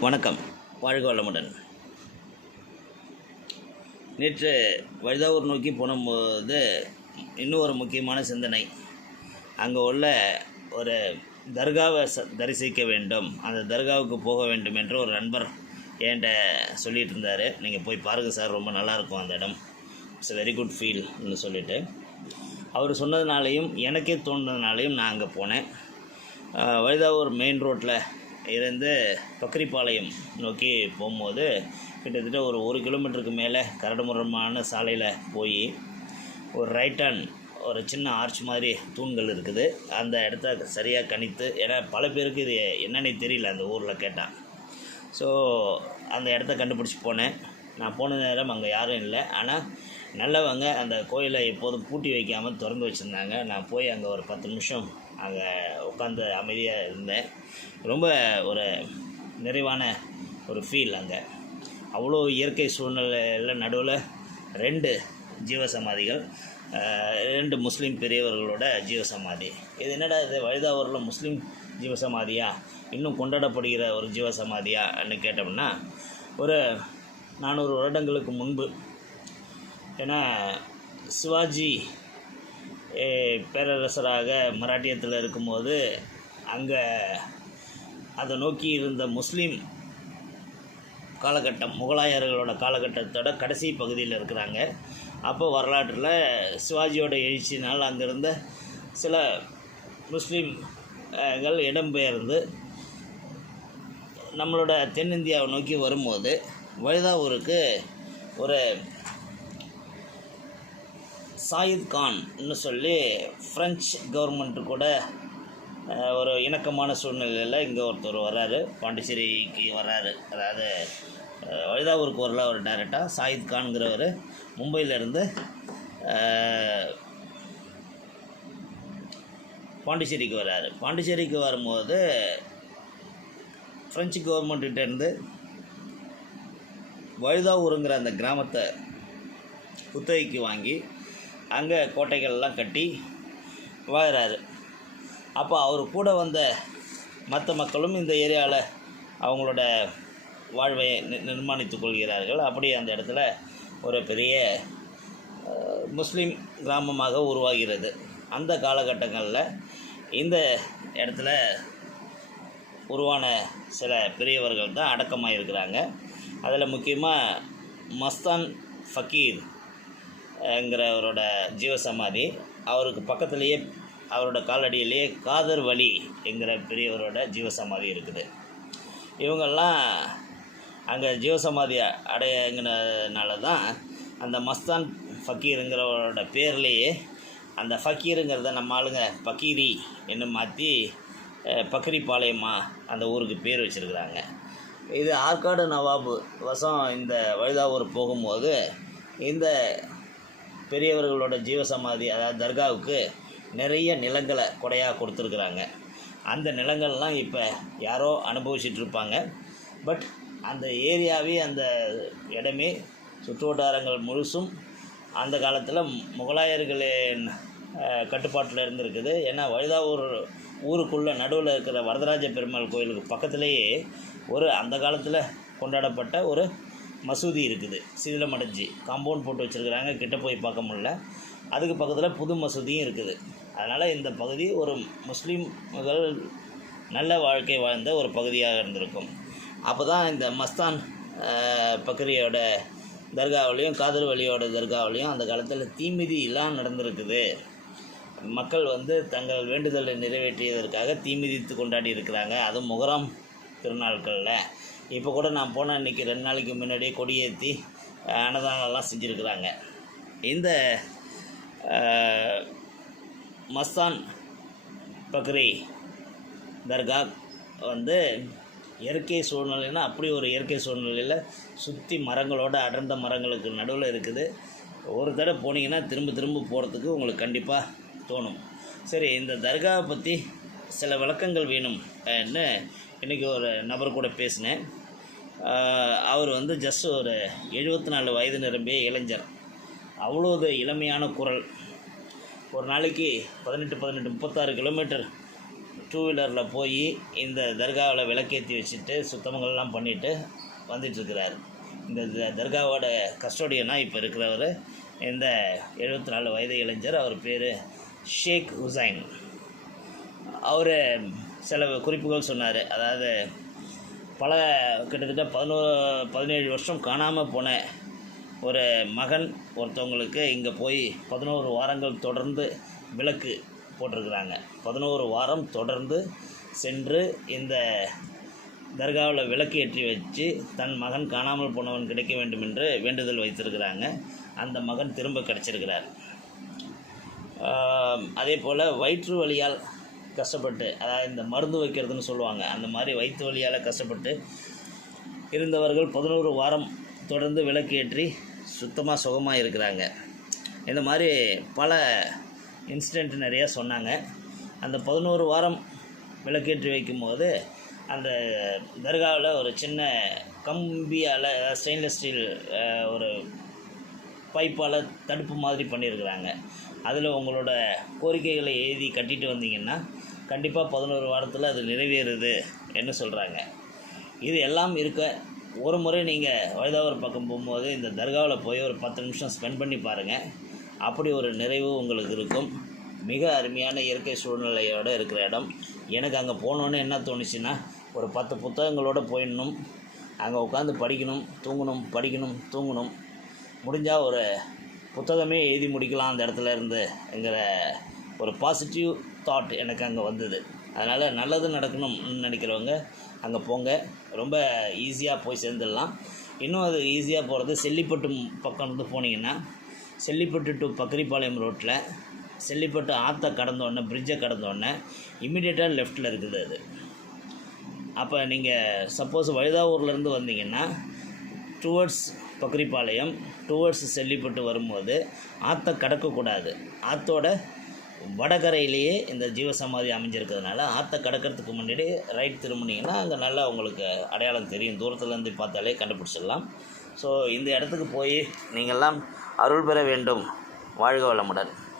வணக்கம். வாழ்க வளமுடன். நேற்று வழுதாவூர் நோக்கி போனும்போது இன்னும் ஒரு முக்கியமான சிந்தனை. அங்கே உள்ள ஒரு தர்காவை ச தரிசிக்க வேண்டும். அந்த தர்காவுக்கு போக வேண்டும் என்று ஒரு நண்பர் என்கிட்ட சொல்லிட்டு இருந்தார். நீங்கள் போய் பாருங்கள் சார் ரொம்ப நல்லாயிருக்கும் அந்த இடம். இட்ஸ் வெரி குட் ஃபீல்னு சொல்லிட்டு. அவர் சொன்னதுனாலையும் எனக்கே தோணுனதுனாலையும் நான் அங்கே போனேன். ஆஹ் வழுதாவூர் மெயின் ரோட்டில் இருந்து பக்கரிப்பாளையம் நோக்கி போகும்போது கிட்டத்தட்ட ஒரு ஒரு கிலோமீட்டருக்கு மேலே கரடுமுரமான சாலையில் போய் ஒரு ரைட் ஒரு சின்ன ஆர்ச் மாதிரி தூண்கள் இருக்குது. அந்த இடத்த சரியாக கணித்து ஏன்னா பல பேருக்கு இது என்னன்னே தெரியல அந்த ஊரில் கேட்டான் ஸோ அந்த இடத்த கண்டுபிடிச்சி போனேன். நான் போன நேரம் அங்கே யாரும் இல்லை. ஆனால் நல்லவங்க. அந்த கோயிலை எப்போதும் பூட்டி வைக்காமல் திறந்து வச்சுருந்தாங்க. நான் போய் அங்கே ஒரு பத்து நிமிஷம் அங்கே உட்காந்து அமைதியாக இருந்தேன். ரொம்ப ஒரு நிறைவான ஒரு ஃபீல் அங்கே. அவ்வளோ இயற்கை சூழ்நிலையில் நடுவில் ரெண்டு ஜீவசமாதிகள் ரெண்டு முஸ்லீம் பெரியவர்களோட ஜீவசமாதி. இது என்னடா இது? வழுதாவூரில் முஸ்லீம் ஜீவசமாதியா? இன்னும் கொண்டாடப்படுகிற ஒரு ஜீவசமாதியான்னு கேட்டோம்னா ஒரு நானூறு வருடங்களுக்கு முன்பு ஏன்னா சிவாஜி பேரரசராக மராட்டியத்தில் இருக்கும்போது அங்கே அதை நோக்கி இருந்த முஸ்லீம் காலகட்டம் முகலாயர்களோட காலகட்டத்தோட கடைசி பகுதியில் இருக்கிறாங்க. அப்போ வரலாற்றில் சிவாஜியோட எழுச்சினால் அங்கிருந்த சில முஸ்லீம்கள் இடம்பெயர்ந்து நம்மளோட தென்னிந்தியாவை நோக்கி வரும்போது வழுதாவூருக்கு ஒரு சாயித் கான்னு சொல்லி ஃப்ரெஞ்ச் கவர்மெண்ட்டு கூட ஒரு இணக்கமான சூழ்நிலையில் இங்கே ஒருத்தர் வர்றாரு பாண்டிச்சேரிக்கு வர்றாரு. அதாவது வழுதாவூருக்கு வரல ஒரு டேரெக்டாக சாயித் கான்கிறவர் மும்பையிலேருந்து பாண்டிச்சேரிக்கு வர்றாரு. பாண்டிச்சேரிக்கு வரும்போது ஃப்ரெஞ்சு கவர்மெண்ட்டிட்டேருந்து வழுதாவூருங்கிற அந்த கிராமத்தை குத்தகைக்கு வாங்கி அங்கே கோட்டைகள்லாம் கட்டி வாழ்கிறாரு அப்போ அவர் கூட வந்த மற்ற மக்களும் இந்த ஏரியாவில் அவங்களோட வாழ்வை நி- கொள்கிறார்கள். அப்படியே அந்த இடத்துல ஒரு பெரிய முஸ்லீம் கிராமமாக உருவாகிறது. அந்த காலகட்டங்களில் இந்த இடத்துல உருவான சில பெரியவர்கள் தான் அடக்கமாக இருக்கிறாங்க அதில் முக்கியமாக மஸ்தான் ஃபக்கீர் ங்கிறவரோட ஜீவசமாதி அவருக்கு பக்கத்துலேயே அவரோட காலடியிலேயே காதர் வலி என்கிற பெரியவரோட ஜீவசமாதி இருக்குது. இவங்கெல்லாம் அங்கே ஜீவசமாதி அடையங்கினால தான் அந்த மஸ்தான் ஃபக்கீருங்கிறவரோட பேர்லேயே அந்த ஃபக்கீருங்கிறத நம்ம ஆளுங்க பக்கீரி என்று மாற்றி பக்ரிபாளையமா அந்த ஊருக்கு பேர் வச்சுருக்குறாங்க. இது ஆற்காடு நவாபு வசம் இந்த வழுதாவூர் போகும்போது இந்த பெரியவர்களோட ஜீவசமாதி அதாவது தர்காவுக்கு நிறைய நிலங்களை கொடையாக கொடுத்துருக்குறாங்க. அந்த நிலங்கள்லாம் இப்போ யாரோ அனுபவிச்சுட்டு இருப்பாங்க பட் அந்த ஏரியாவே அந்த இடமே சுற்றுவட்டாரங்கள் முழுசும் அந்த காலத்தில் முகலாயர்களின் கட்டுப்பாட்டில் இருந்திருக்குது. ஏன்னா வழுதாவூர் ஊருக்குள்ளே நடுவில் இருக்கிற வரதராஜ பெருமாள் கோயிலுக்கு பக்கத்துலேயே ஒரு அந்த காலத்தில் கொண்டாடப்பட்ட ஒரு மசூதி இருக்குது. சிதிலமடைஞ்சு காம்பவுண்ட் போட்டு வச்சுருக்குறாங்க. கிட்ட போய் பார்க்க முடில அதுக்கு பக்கத்தில் புது மசூதியும் இருக்குது. அதனால் இந்த பகுதி ஒரு முஸ்லீம்கள் நல்ல வாழ்க்கை வாழ்ந்த ஒரு பகுதியாக இருந்திருக்கும். அப்போ தான் இந்த மஸ்தான் பக்ரியோட தர்காவிலையும் காதல் வழியோட தர்காவிலையும் அந்த காலத்தில் தீமிதி எல்லாம் நடந்திருக்குது. மக்கள் வந்து தங்கள் வேண்டுதலை நிறைவேற்றியதற்காக தீமிதித்து கொண்டாடி இருக்கிறாங்க. அதுவும் முகரம் திருநாட்களில் இப்போ கூட நான் போன அன்றைக்கி ரெண்டு நாளைக்கு முன்னாடியே கொடியேற்றி அன்னதானம்லாம் செஞ்சுருக்குறாங்க. இந்த மஸ்தான் பக்ரி தர்கா வந்து இயற்கை சூழ்நிலைன்னா அப்படி ஒரு இயற்கை சூழ்நிலையில் சுற்றி மரங்களோட அடர்ந்த மரங்களுக்கு நடுவில் இருக்குது. ஒரு தடவை போனீங்கன்னா திரும்ப திரும்ப போகிறதுக்கு உங்களுக்கு கண்டிப்பாக தோணும். சரி இந்த தர்காவை பற்றி சில விளக்கங்கள் வேணும் இன்றைக்கி ஒரு நபர் கூட பேசினேன். அவர் வந்து ஜஸ்ட் ஒரு எழுபத்தி நாலு வயது நிரம்பிய இளைஞர். அவ்வளோது இளமையான குரல். ஒரு நாளைக்கு பதினெட்டு பதினெட்டு முப்பத்தாறு கிலோமீட்டர் டூ வீலரில் போய் இந்த தர்காவில் விளக்கேற்றி வச்சுட்டு சுத்தமங்கள்லாம் பண்ணிவிட்டு வந்துட்டுருக்கிறார். இந்த த- தர்காவோட கஸ்டோடியனாக இப்போ இருக்கிறவர். இந்த எழுபத்தி நாலு வயது இளைஞர் அவர் பேர் ஷேக் ஹுசைன் அவர் சில குறிப்புகள் சொன்னார். அதாவது பல கிட்டத்தட்ட பதினோரு பதினேழு வருஷம் காணாமல் போன ஒரு மகன் ஒருத்தவங்களுக்கு இங்கே போய் பதினோரு வாரங்கள் தொடர்ந்து விளக்கு போட்டிருக்கிறாங்க. பதினோரு வாரம் தொடர்ந்து சென்று இந்த தர்காவில் விளக்கு ஏற்றி வச்சு தன் மகன் காணாமல் போனவன் கிடைக்க வேண்டும் என்று வேண்டுதல் வைத்திருக்கிறாங்க. அந்த மகன் திரும்ப கிடச்சிருக்கிறார். அதே போல் வயிற்று வழியால் கஷ்டப்பட்டு அதாவது இந்த மருந்து வைக்கிறதுன்னு சொல்லுவாங்க. அந்த மாதிரி வயிற்று வலியால் கஷ்டப்பட்டு இருந்தவர்கள் பதினோரு வாரம் தொடர்ந்து விளக்கேற்றி சுத்தமாக சுகமாக இருக்கிறாங்க. இந்த மாதிரி பல இன்சிடெண்ட் நிறையா சொன்னாங்க. அந்த பதினோரு வாரம் விளக்கேற்றி வைக்கும்போது அந்த தர்காவில் ஒரு சின்ன கம்பியால் ஸ்டெயின்லெஸ் ஸ்டீல் ஒரு பைப்பால் தடுப்பு மாதிரி பண்ணியிருக்கிறாங்க. அதில் உங்களோட கோரிக்கைகளை எழுதி கட்டிட்டு வந்தீங்கன்னா கண்டிப்பாக பதினோரு வாரத்தில் அது நிறைவேறுது என்ன சொல்கிறாங்க இது எல்லாம் இருக்க ஒரு முறை நீங்கள் வயதாவூர் பக்கம் போகும்போது இந்த தர்காவில் போய் ஒரு பத்து நிமிஷம் ஸ்பெண்ட் பண்ணி பாருங்கள் அப்படி ஒரு நிறைவு உங்களுக்கு இருக்கும். மிக அருமையான இயற்கை சூழ்நிலையோடு இருக்கிற இடம். எனக்கு அங்கே போனோன்னே என்ன தோணுச்சுன்னா ஒரு பத்து புத்தகங்களோடு போயிடணும். அங்கே உட்காந்து படிக்கணும் தூங்கணும் படிக்கணும் தூங்கணும். முடிஞ்சால் ஒரு புத்தகமே எழுதி முடிக்கலாம் அந்த இடத்துல இருந்துங்கிற ஒரு பாசிட்டிவ் தாட் எனக்கு அங்கே வந்தது. அதனால் நல்லது நடக்கணும்னு நினைக்கிறவங்க அங்கே போங்க. ரொம்ப ஈஸியாக போய் சேர்ந்துடலாம். இன்னும் அது ஈஸியாக போகிறது செல்லிப்பட்டு பக்கம் இருந்து போனீங்கன்னா செல்லிப்பட்டு டு பக்கரிப்பாளையம் ரோட்டில் செல்லிப்பட்டு ஆற்றை கடந்தோடனே பிரிட்ஜை கடந்தோடனே இம்மிடியேட்டாக லெஃப்ட்டில் இருக்குது அது. அப்போ நீங்கள் சப்போஸ் வழுதாவூர்லேருந்து வந்தீங்கன்னா டுவர்ட்ஸ் பக்கரிப்பாளையம் டுவர்ட்ஸ் செல்லிப்பட்டு வரும்போது ஆற்றை கடக்கக்கூடாது. ஆற்றோட வடகரையிலேயே இந்த ஜீவசமாதி அமைஞ்சிருக்கிறதுனால ஆற்றை கடக்கிறதுக்கு முன்னாடி ரைட் திரும்பினீங்கன்னா அங்கே நல்லா உங்களுக்கு அடையாளம் தெரியும். தூரத்துலேருந்து பார்த்தாலே கண்டுபிடிச்சிடலாம். ஸோ இந்த இடத்துக்கு போய் நீங்கள்லாம் அருள் பெற வேண்டும். வாழ்க வளமுடன்.